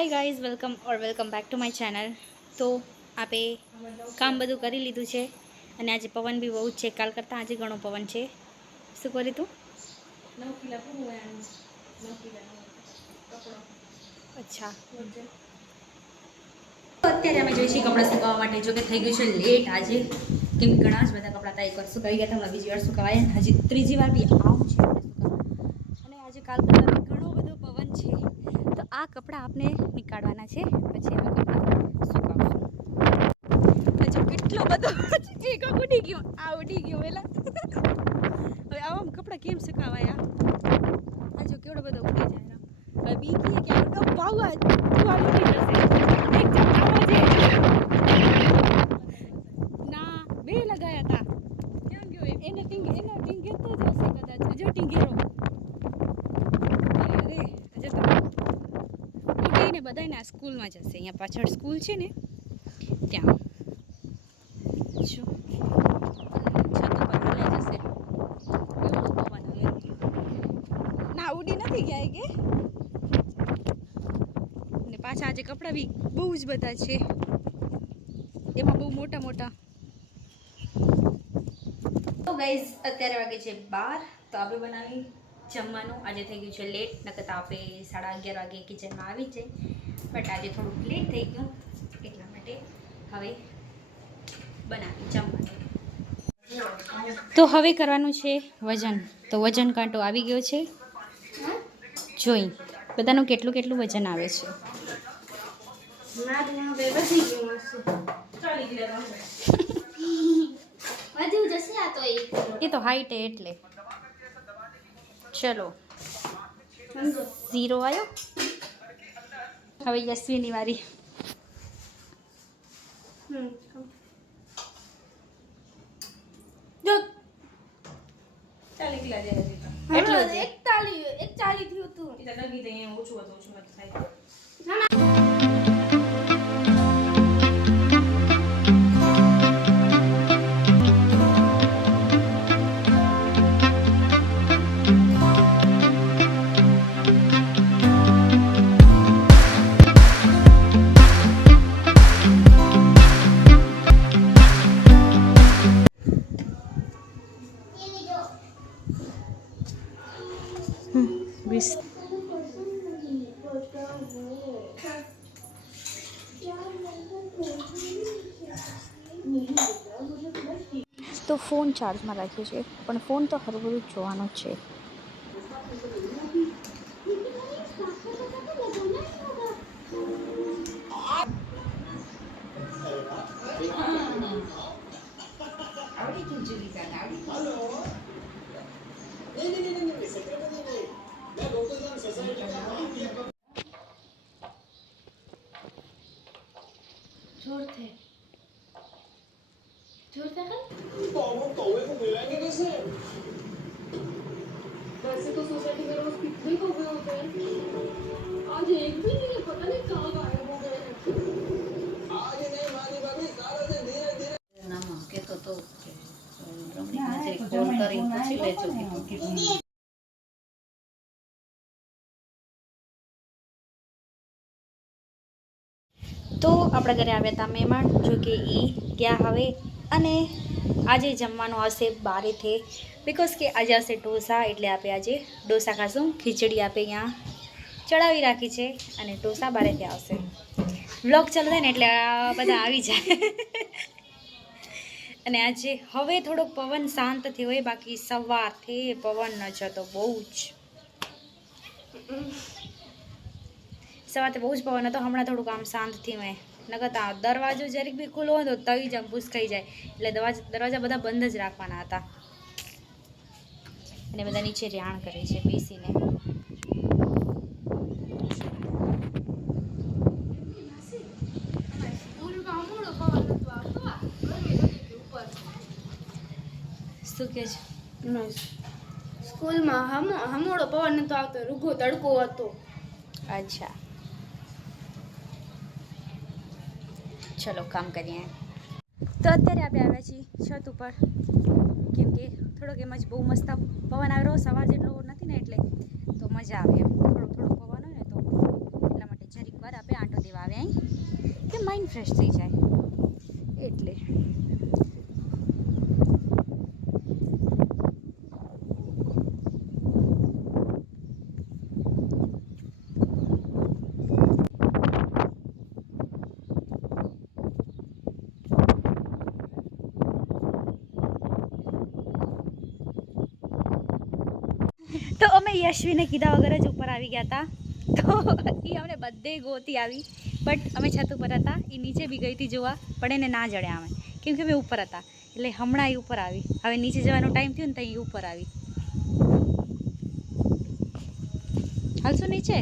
Hi guys welcome back to my channel. तो आपे काम बधु करी लीधुं छे अने आज पवन भी बहुत छे। काल करता आज घणो पवन छे। शुं करी तू? 9 किला पूરું આનું 9 કિલા કપડો। अच्छा तो અત્યારે અમે જોઈશી કપડાં સુકાવવા માટે। જો કે થઈ ગયું છે લેટ આજે, કેમ ઘણા જ બધા કપડાં હતા। એકવાર સુકાઈ ગયા હતા, બીજી વાર સુકાવાય, હજી ત્રીજી વાર બી આવું છે અને આજે કાલ કરતાં ઘણો બધો પવન છે। તો આ કપડાં આપણે નીકાળવાના છે, પછી આ કપડાં સુકાવશું। હજુ કેટલો બધો એક ઉડી ગયો, આ ઉડી ગયો પેલા। હવે આવા કપડાં કેમ સુકાવાય? હજુ કેવડો બધો ઉડી જાય। હવે બીકી કે તો ભાવવા તું ઉડી જશે। એક ચમકામાં છે ના બે લગાયા હતા। કેમ ગયો એને ટીંગે તો જશે કદાચ। જો ટીંગેરો ને બધાને આ સ્કૂલમાં જશે। અહીંયા પાછળ સ્કૂલ છે ને ત્યાં જો છત ઉપર લઈ જશે। એવડો પવન આવે ના ઉડી નથી ગયા કે ને પાછા આજે કપડાં બી બહુ જ બધા છે, એમાં બહુ મોટા મોટા। તો ગાઈઝ અત્યારે વાગે છે 12। તો આપણે બનાવી જમવાનું। આજે થઈ ગયું છે લેટ, નકર તો આપણે 11:30 વાગે કિચનમાં આવી જાય, બટ આજે થોડુંક લેટ થઈ ગયું એટલા માટે હવે બનાવી જમવાનું। તો હવે કરવાનું છે વજન। તો વજન કાંટો આવી ગયો છે, જોઈ બધાનું કેટલું કેટલું વજન આવે છે। એ તો હાઈટ એટલે ચલો 0 આવ્યો। હવે યશ્વીની વારી। જો 40 કિલા જેવું એટલું જ 41 થયું હતું। એ તો લગી દે ઓછું હતું, ઓછું મત થાય। તો ફોન ચાર્જમાં રાખ્યો છે, પણ ફોન તો હર બધું જોવાનો જ છે। जोरते तो को मिलाएंगे कैसे? वैसे तो सोसाइटी में रोज कितने हो गए होते हैं, आज एक भी नहीं है, पता नहीं कहाँ गायब हो गए हैं। आज नहीं मानी भाभी, सारा दिन धीरे धीरे नाम के तो रमणी ने कॉल करी પછી લેજો કીધું। તો આપણા ઘરે આવ્યા હતા મહેમાન, જો કે એ ગયા હવે। અને આજે જમવાનું આવશે 12 બિકોઝ કે આજે આવશે ઢોસા, એટલે આપણે આજે ઢોસા ખાશું। ખીચડી આપણે અહીંયા ચડાવી રાખી છે અને ઢોસા 12 આવશે। વ્લોગ ચાલુ થાય ને એટલે આ બધા આવી જાય। અને આજે હવે થોડોક પવન શાંત થયો હોય, બાકી સવારથી પવન ન જતો બહુ જ। સવારથી બહુ જ પવન હતો, હમણાં થોડુંક આમ શાંત થયું હોય। નકર દરવાજો જરીક બી ખુલ્લો હોય તો તઈ જ ભૂસકાઈ જાય, એટલે દરવાજા બધા બંધ જ રાખવાના હતા। અને બધા નીચે રાણ કરે છે બેસીને। શું કે છે? સ્કૂલમાં હમોડો પવન નતો આવતો, રૂગો તડકો હતો। અચ્છા ચલો કામ કરીએ। તો અત્યારે આપણે આવ્યા છીએ છત ઉપર, કેમ કે થોડોક એમ જ બહુ મસ્ત પવન આવ્યો। સવાર જેટલો નથી ને એટલે તો મજા આવે એમ, થોડોક પવન હોય ને તો એટલા માટે જરીક વાર આપણે ફ્રેશ થઈ જાય એટલે. તો અમે યશવીને કીધા વગર જ ઉપર આવી ગયા હતા. તો એ અમને બધે ગોતી આવી, બટ અમે છત ઉપર હતા. એ નીચે બી ગઈ હતી જોવા, પણ એને ના જડ્યા અમે, કેમ કે અમે ઉપર હતા. એટલે હમણાં એ ઉપર આવી. હવે નીચે જવાનો ટાઈમ થયો ને તો એ ઉપર આવી. હાલશું નીચે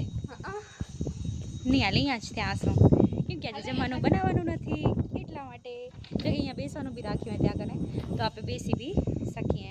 નહીં હાલ, અહીંયા જ ત્યાં આસરો, કેમ કે આજે જમવાનું બનાવવાનું નથી એટલા માટે. જો કે અહીંયા બેસવાનું બી રાખ્યું હોય ત્યાં કને, તો આપણે બેસી બી શકીએ.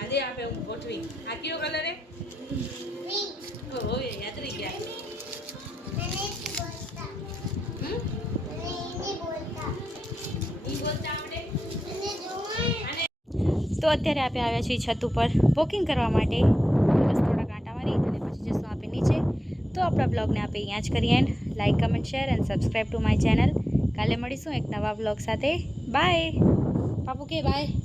આજે આપણે હું ગોઠવી. આ કયો કલર હે? ઓહો યાદ રહી ગયા. તો અત્યારે આપણે આવ્યા છીએ છત ઉપર વોકિંગ કરવા માટે. બસ થોડા કાંટા મારી અને પછી જશું આપણે નીચે. તો આપણા બ્લોગને આપણે અહીંયા જ કરીએ. Like, comment, share and subscribe to my channel. કાલે મળીશું એક નવા બ્લોગ સાથે. બાય. પાપુ કે બાય.